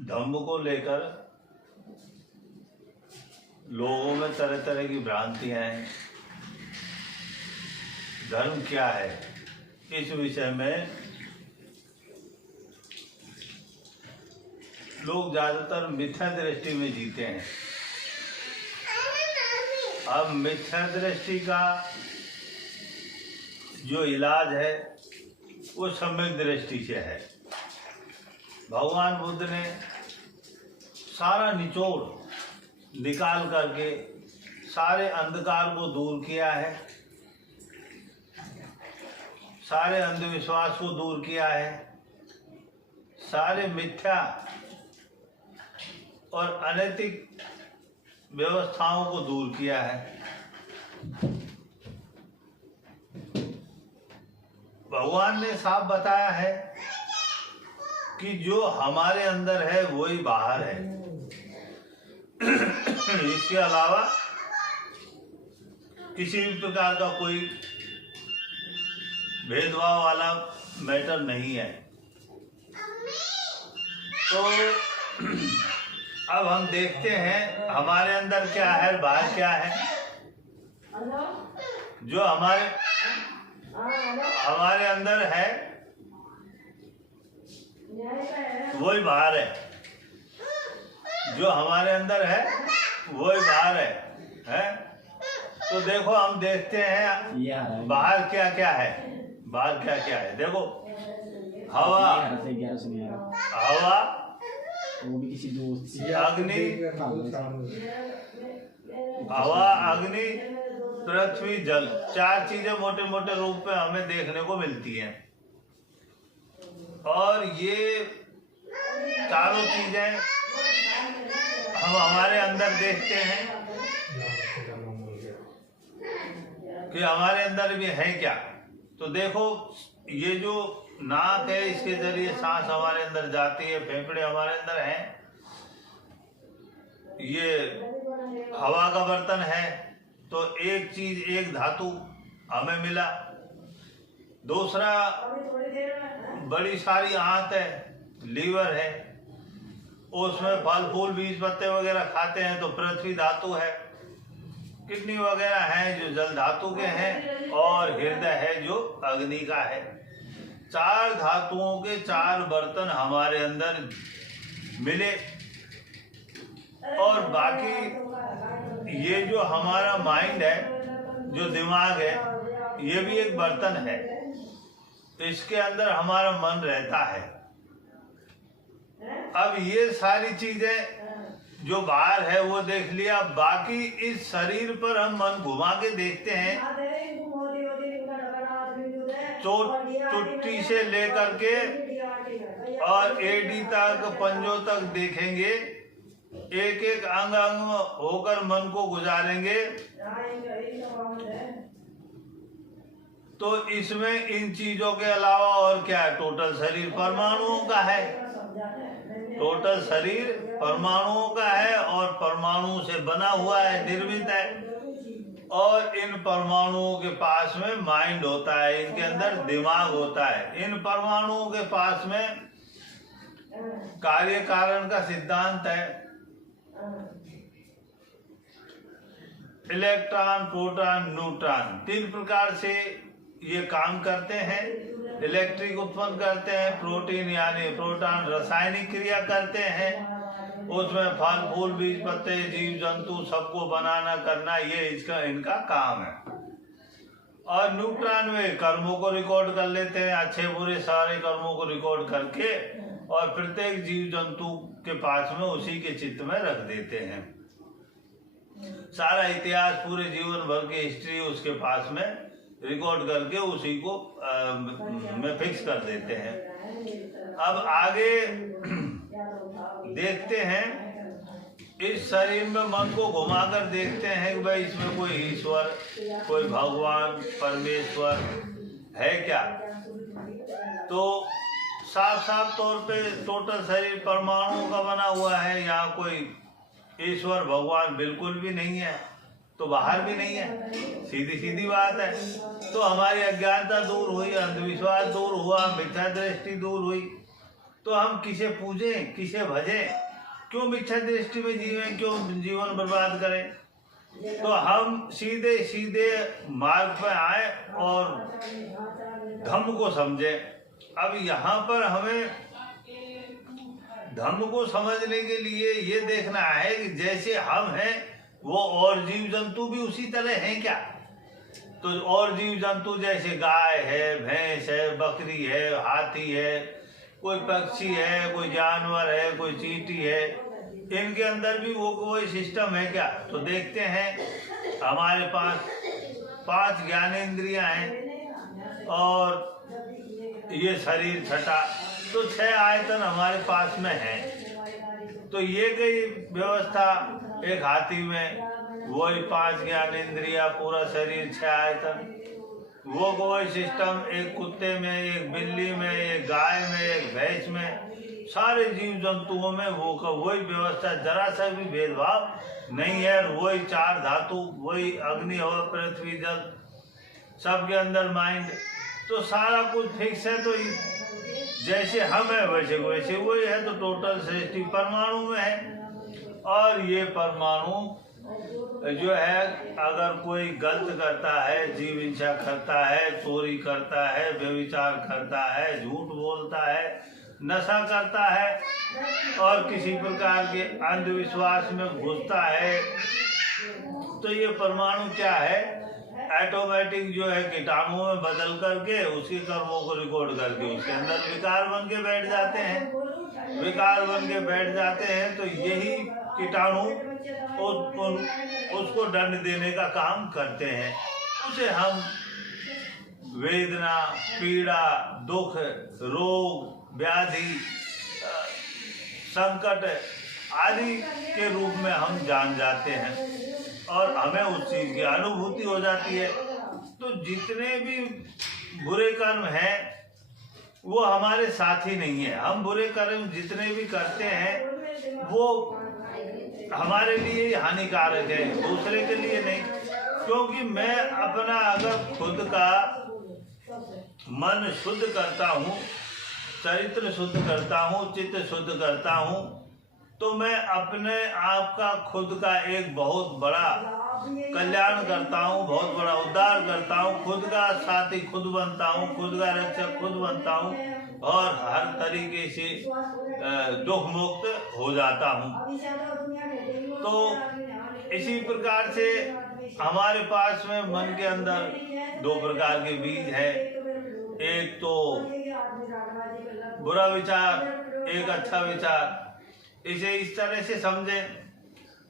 धम्म को लेकर लोगों में तरह तरह की भ्रांतियां हैं। धर्म क्या है, इस विषय में लोग ज्यादातर मिथ्या दृष्टि में जीते हैं। अब मिथ्या दृष्टि का जो इलाज है वो सम्यक दृष्टि से है। भगवान बुद्ध ने सारा निचोड़ निकाल करके सारे अंधकार को दूर किया है, सारे अंधविश्वास को दूर किया है, सारे मिथ्या और अनैतिक व्यवस्थाओं को दूर किया है। भगवान ने साफ बताया है कि जो हमारे अंदर है वही बाहर है। इसके अलावा किसी भी प्रकार का कोई भेदभाव वाला मैटर नहीं है। तो अब हम देखते हैं हमारे अंदर क्या है, बाहर क्या है। जो हमारे अंदर है वही बाहर है, जो हमारे अंदर है वही बाहर है? तो देखो हम देखते हैं बाहर क्या क्या है। बाहर क्या क्या है देखो, हवा, अग्नि, हवा, अग्नि, पृथ्वी, जल, चार चीजें मोटे मोटे रूप में हमें देखने को मिलती हैं। और ये चारों चीजें हम हमारे अंदर देखते हैं कि हमारे अंदर भी है क्या। तो देखो ये जो नाक है इसके जरिए सांस हमारे अंदर जाती है, फेफड़े हमारे अंदर हैं, ये हवा का बर्तन है। तो एक चीज, एक धातु हमें मिला। दूसरा बड़ी सारी आंत है, लीवर है, उसमें फल फूल बीज पत्ते वगैरह खाते हैं तो पृथ्वी धातु है। किडनी वगैरह हैं जो जल धातु के हैं, और हृदय है जो अग्नि का है। चार धातुओं के चार बर्तन हमारे अंदर मिले। और बाकी ये जो हमारा माइंड है, जो दिमाग है, ये भी एक बर्तन है। तो इसके अंदर हमारा मन रहता है। अब ये सारी चीजें जो बाहर है वो देख लिया, बाकी इस शरीर पर हम मन घुमा के देखते हैं। चोटी से लेकर के और एडी तक, पंजों तक देखेंगे, एक एक अंग अंग होकर मन को गुजारेंगे। तो इसमें इन चीजों के अलावा और क्या है? टोटल शरीर परमाणुओं का है। टोटल शरीर परमाणुओं का है और परमाणु से बना हुआ है, निर्मित है। और इन परमाणुओं के पास में माइंड होता है, इनके अंदर दिमाग होता है। इन परमाणुओं के पास में कार्य कारण का सिद्धांत है। इलेक्ट्रॉन, प्रोटॉन, न्यूट्रॉन, तीन प्रकार से ये काम करते हैं। इलेक्ट्रिक उत्पन्न करते हैं, प्रोटीन यानी प्रोटॉन रासायनिक क्रिया करते हैं, उसमें फल फूल बीज पत्ते जीव जंतु सबको बनाना करना, ये इनका काम है। और न्यूट्रॉन में कर्मों को रिकॉर्ड कर लेते हैं, अच्छे बुरे सारे कर्मों को रिकॉर्ड करके, और प्रत्येक जीव जंतु के पास में उसी के चित्त में रख देते हैं। सारा इतिहास, पूरे जीवन भर की हिस्ट्री उसके पास में रिकॉर्ड करके उसी को में फिक्स कर देते हैं। अब आगे देखते हैं, इस शरीर में मन को घुमाकर देखते हैं कि भाई इसमें कोई ईश्वर, कोई भगवान, परमेश्वर है क्या। तो साफ साफ तौर पे टोटल शरीर परमाणुओं का बना हुआ है। यहाँ कोई ईश्वर भगवान बिल्कुल भी नहीं है, तो बाहर भी नहीं है, सीधी सीधी बात है। तो हमारी अज्ञानता दूर हुई, अंधविश्वास दूर हुआ, मिथ्या दृष्टि दूर हुई। तो हम किसे पूजें, किसे भजें? क्यों मिथ्या दृष्टि में जीवें, क्यों जीवन बर्बाद करें? तो हम सीधे सीधे मार्ग पर आए और धम्म को समझे। अब यहाँ पर हमें धम्म को समझने के लिए ये देखना है कि जैसे हम हैं वो और जीव जंतु भी उसी तरह हैं क्या? तो और जीव जंतु जैसे गाय है, भैंस है, बकरी है, हाथी है, कोई पक्षी है, कोई जानवर है, कोई चींटी है, इनके अंदर भी वो कोई सिस्टम है क्या? तो देखते हैं हमारे पास 5 ज्ञानेंद्रियां हैं और ये शरीर छठा, तो 6 आयतन हमारे पास में है। तो ये कई व्यवस्था एक हाथी में वही 5 ज्ञानेंद्रिया, पूरा शरीर 6 आयतन, वो कोई सिस्टम एक कुत्ते में, एक बिल्ली में, एक गाय में, एक भैंस में, सारे जीव जंतुओं में वो का वही व्यवस्था, जरा सा भी भेदभाव नहीं है। वही 4 धातु, वही अग्नि, हवा, पृथ्वी, जल, सबके अंदर माइंड, तो सारा कुछ फिक्स है। तो जैसे हम है वैसे वैसे वही है। तो टोटल सृष्टि परमाणु में है। और ये परमाणु जो है, अगर कोई गलत करता है, जीव हिंसा करता है, चोरी करता है, व्यभिचार करता है, झूठ बोलता है, नशा करता है और किसी प्रकार के अंधविश्वास में घुसता है, तो ये परमाणु क्या है, ऑटोमेटिक जो है कीटाणुओं में बदल करके उसके कर्मों को रिकॉर्ड करके उसके अंदर विकार बन के बैठ जाते हैं। विकार बन के बैठ जाते हैं तो यही कीटाणु उसको दंड देने का काम करते हैं। उसे हम वेदना, पीड़ा, दुख, रोग, व्याधि, संकट आदि के रूप में हम जान जाते हैं और हमें उस चीज की अनुभूति हो जाती है। तो जितने भी बुरे कर्म हैं वो हमारे साथी नहीं है। हम बुरे कर्म जितने भी करते हैं वो हमारे लिए हानिकारक है, दूसरे के लिए नहीं। क्योंकि मैं अपना अगर खुद का मन शुद्ध करता हूँ, चरित्र शुद्ध करता हूँ, चित्त शुद्ध करता हूँ, तो मैं अपने आप का खुद का एक बहुत बड़ा कल्याण करता हूँ, बहुत बड़ा उद्धार करता हूँ, खुद का साथी खुद बनता हूँ, खुद का रक्षक खुद बनता हूँ और हर तरीके से दुख मुक्त हो जाता हूँ। तो इसी प्रकार से हमारे पास में मन के अंदर 2 प्रकार के बीज है। एक तो बुरा विचार, एक अच्छा विचार। इसे इस तरह से समझें,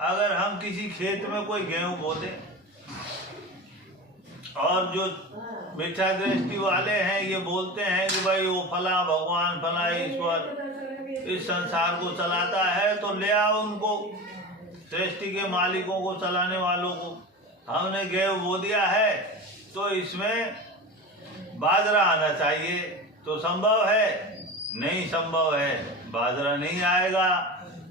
अगर हम किसी खेत में कोई गेहूं बो दें और जो मिथ्या दृष्टि वाले हैं ये बोलते हैं कि भाई वो फला भगवान, फला ईश्वर इस संसार को चलाता है, तो ले आओ उनको, सृष्टि के मालिकों को, चलाने वालों को। हमने गेहूं बो दिया है तो इसमें बाजरा आना चाहिए, तो संभव है? नहीं संभव है, बाजरा नहीं आएगा।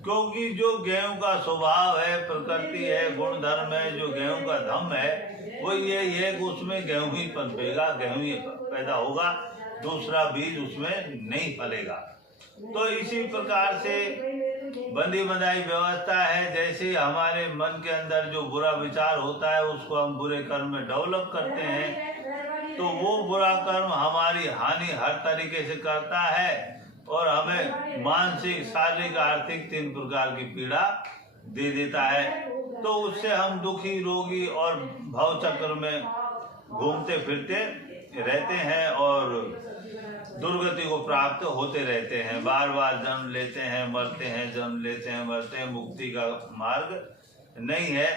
क्योंकि जो गेहूं का स्वभाव है, प्रकृति है, गुण धर्म है, जो गेहूं का धम्म है वो ये है कि उसमें गेहूं ही पनपेगा, गेहूं ही पैदा होगा, दूसरा बीज उसमें नहीं फलेगा। तो इसी प्रकार से बंदी बंधाई व्यवस्था है। जैसे हमारे मन के अंदर जो बुरा विचार होता है उसको हम बुरे कर्म में डेवलप करते हैं, तो वो बुरा कर्म हमारी हानि हर तरीके से करता है और हमें मानसिक, शारीरिक, आर्थिक 3 प्रकार की पीड़ा दे देता है। तो उससे हम दुखी, रोगी और भव चक्र में घूमते फिरते रहते हैं और दुर्गति को प्राप्त होते रहते हैं। बार बार जन्म लेते हैं, मरते हैं, जन्म लेते हैं, मरते हैं। मुक्ति का मार्ग नहीं है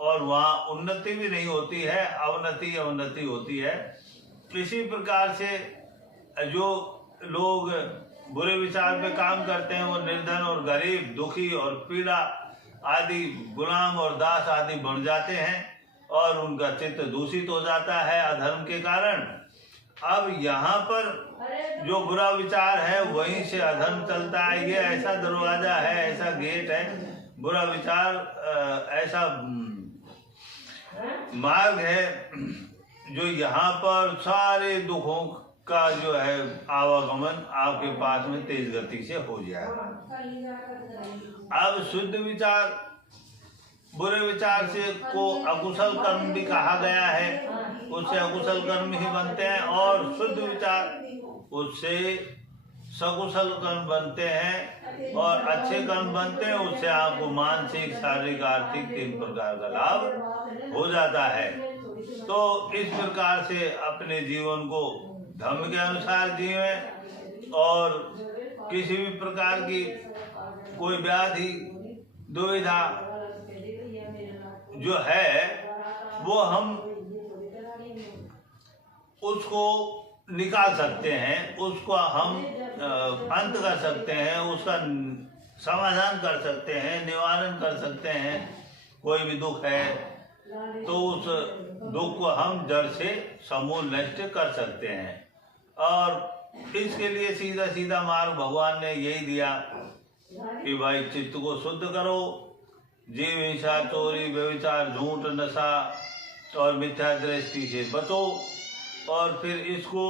और वहाँ उन्नति भी नहीं होती है, अवनति अवनति होती है। इसी प्रकार से जो लोग बुरे विचार पे काम करते हैं वो निर्धन और गरीब, दुखी और पीड़ा आदि, गुलाम और दास आदि बन जाते हैं और उनका चित्त दूषित हो जाता है अधर्म के कारण। अब यहाँ पर जो बुरा विचार है वहीं से अधर्म चलता है। ये ऐसा दरवाजा है, ऐसा गेट है, बुरा विचार ऐसा मार्ग है जो यहाँ पर सारे दुखों का जो है आवागमन आपके पास में तेज गति से हो जाएगा। अब शुद्ध विचार, बुरे विचार से को अकुशल कर्म भी कहा गया है, उससे अकुशल कर्म ही बनते हैं, और शुद्ध विचार उससे सकुशल कर्म बनते हैं और अच्छे कर्म बनते हैं। उससे आपको मानसिक, शारीरिक, आर्थिक 3 प्रकार का लाभ हो जाता है। तो इस प्रकार से अपने जीवन को धर्म के अनुसार जिएं और किसी भी प्रकार की कोई व्याधि, दुविधा जो है वो हम उसको निकाल सकते हैं, उसको हम अंत कर सकते हैं, उसका समाधान कर सकते हैं, निवारण कर सकते हैं। कोई भी दुख है तो उस दुख को हम जड़ से समूल नष्ट कर सकते हैं। और इसके लिए सीधा सीधा मार्ग भगवान ने यही दिया कि भाई चित्त को शुद्ध करो, जीव हिंसा, चोरी, व्यभिचार, झूठ, नशा और मिथ्या दृष्टि से बचो। और फिर इसको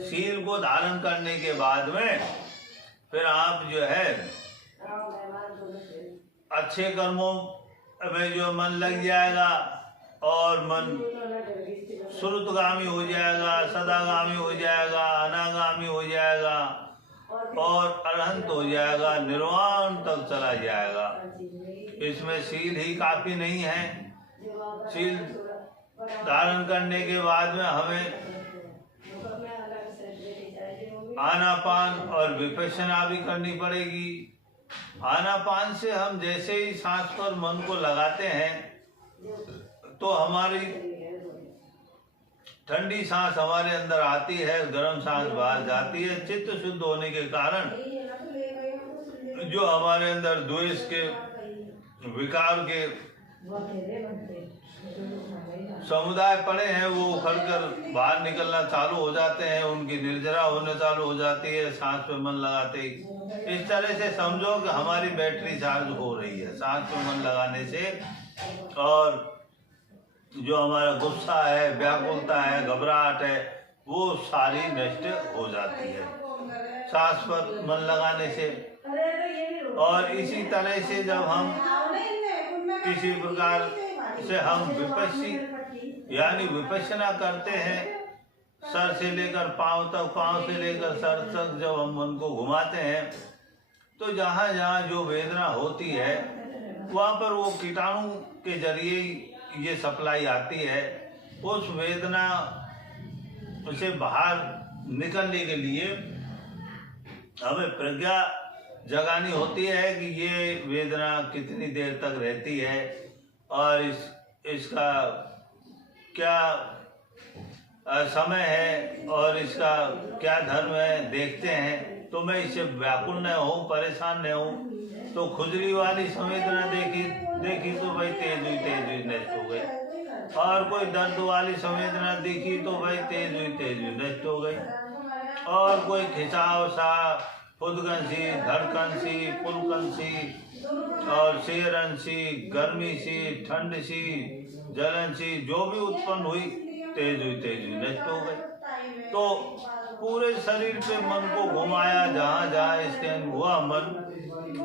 शील को धारण करने के बाद में फिर आप जो है अच्छे कर्मों में जो मन लग जाएगा और मन श्रुतगामी हो जाएगा, सदागामी हो जाएगा, अनागामी हो जाएगा और अरहंत हो जाएगा, निर्वाण तक चला जाएगा। इसमें शील ही काफी नहीं है। शील धारण करने के बाद में हमें आनापान और विपश्यना भी करनी पड़ेगी। आनापान से हम जैसे ही सांस पर मन को लगाते हैं तो हमारी ठंडी सांस हमारे अंदर आती है, गर्म सांस बाहर जाती है। चित्त शुद्ध होने के कारण जो हमारे अंदर द्वेष के, विकार के समुदाय पड़े हैं वो उखड़कर बाहर निकलना चालू हो जाते हैं, उनकी निर्जरा होने चालू हो जाती है सांस पे मन लगाते ही। इस तरह से समझो कि हमारी बैटरी चार्ज हो रही है सांस पे मन लगाने से, और जो हमारा गुस्सा है, व्याकुलता है, घबराहट है, वो सारी नष्ट हो जाती है सांस पर मन लगाने से। और इसी तरह से जब हम किसी प्रकार से हम विपस्सी यानी विपश्यना करते हैं, सर से लेकर पांव तक, पांव से लेकर सर तक जब हम मन को घुमाते हैं तो जहाँ जहाँ जो वेदना होती है वहाँ पर वो कीटाणु के जरिए ये सप्लाई आती है। उस वेदना से बाहर निकलने के लिए हमें प्रज्ञा जगानी होती है कि ये वेदना कितनी देर तक रहती है और इसका क्या समय है और इसका क्या धर्म है, देखते हैं तो मैं इससे व्याकुल न हूँ, परेशान न हूँ। तो खुजली वाली संवेदना देखी तो भाई तेज हुई नष्ट हो गई, और कोई दर्द वाली संवेदना देखी तो भाई तेज हुई नष्ट हो गई, और कोई खिंचाव सा, फुदकन सी, धड़कन सी, पुलकन सी और शेरन सी, गर्मी सी, ठंड सी, जलन सी जो भी उत्पन्न हुई तेज हुई नष्ट हो गई। तो पूरे शरीर पे मन को घुमाया, जहाँ जहाँ स्कैन हुआ मन,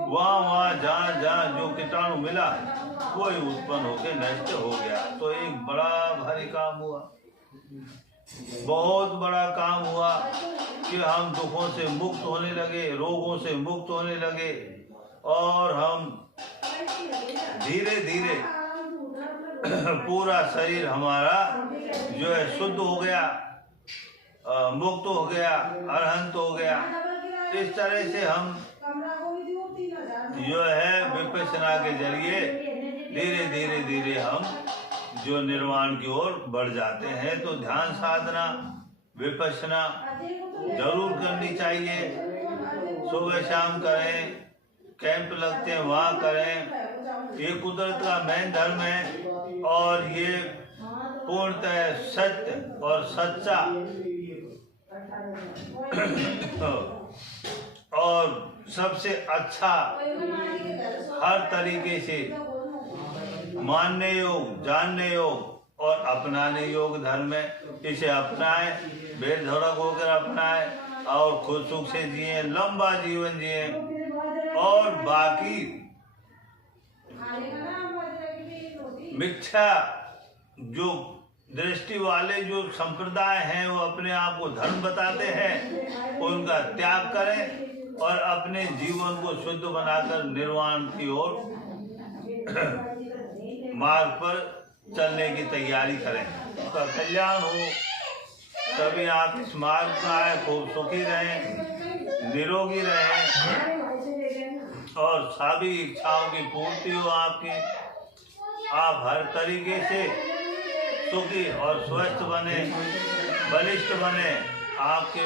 वहाँ जहाँ जहाँ जो कीटाणु मिला वही उत्पन्न होके नष्ट हो गया। तो एक बड़ा भारी काम हुआ, बहुत बड़ा काम हुआ कि हम दुखों से मुक्त होने लगे, रोगों से मुक्त होने लगे, और हम धीरे धीरे पूरा शरीर हमारा जो है शुद्ध हो गया, मुक्त हो गया, अरहंत हो गया। इस तरह से हम जो है विपश्यना के जरिए धीरे धीरे धीरे हम जो निर्वाण की ओर बढ़ जाते हैं। तो ध्यान साधना, विपश्यना जरूर करनी चाहिए। सुबह शाम करें, कैंप लगते हैं वहाँ करें। ये कुदरत का मेन धर्म है और ये पूर्णतः सत्य और सच्चा और सबसे अच्छा, हर तरीके से मानने योग, जानने योग और अपनाने योग धर्म है, इसे अपनाएं, बेधड़क होकर अपनाएं और खुद सुख से जिए, लंबा जीवन जिए। और बाकी मिथ्या जो दृष्टि वाले जो संप्रदाय हैं वो अपने आप को धर्म बताते हैं, उनका त्याग करें और अपने जीवन को शुद्ध बनाकर निर्वाण की ओर मार्ग पर चलने की तैयारी करें। उसका कल्याण हो। सभी आप इस मार्ग पर आए, खूब सुखी रहें, निरोगी रहें और सभी इच्छाओं की पूर्ति हो आपकी। आप हर तरीके से सुखी और स्वस्थ बने, बलिष्ठ बने, आपके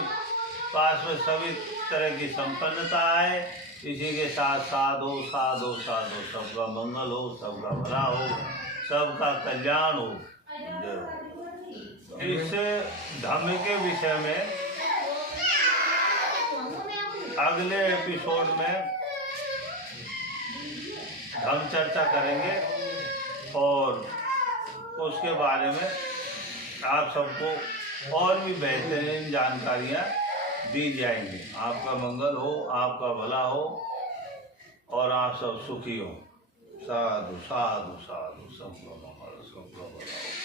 पास में सभी तरह की संपन्नता आए। इसी के साथ साधो साधो साधो, सबका मंगल हो, सबका भला हो, सबका कल्याण हो। इस धम्म के विषय में अगले एपिसोड में हम चर्चा करेंगे और उसके बारे में आप सबको और भी बेहतरीन जानकारियाँ दी जाएंगी। आपका मंगल हो, आपका भला हो और आप सब सुखी हो। साधु साधु साधु, सबका मंगल, सबका भला हो।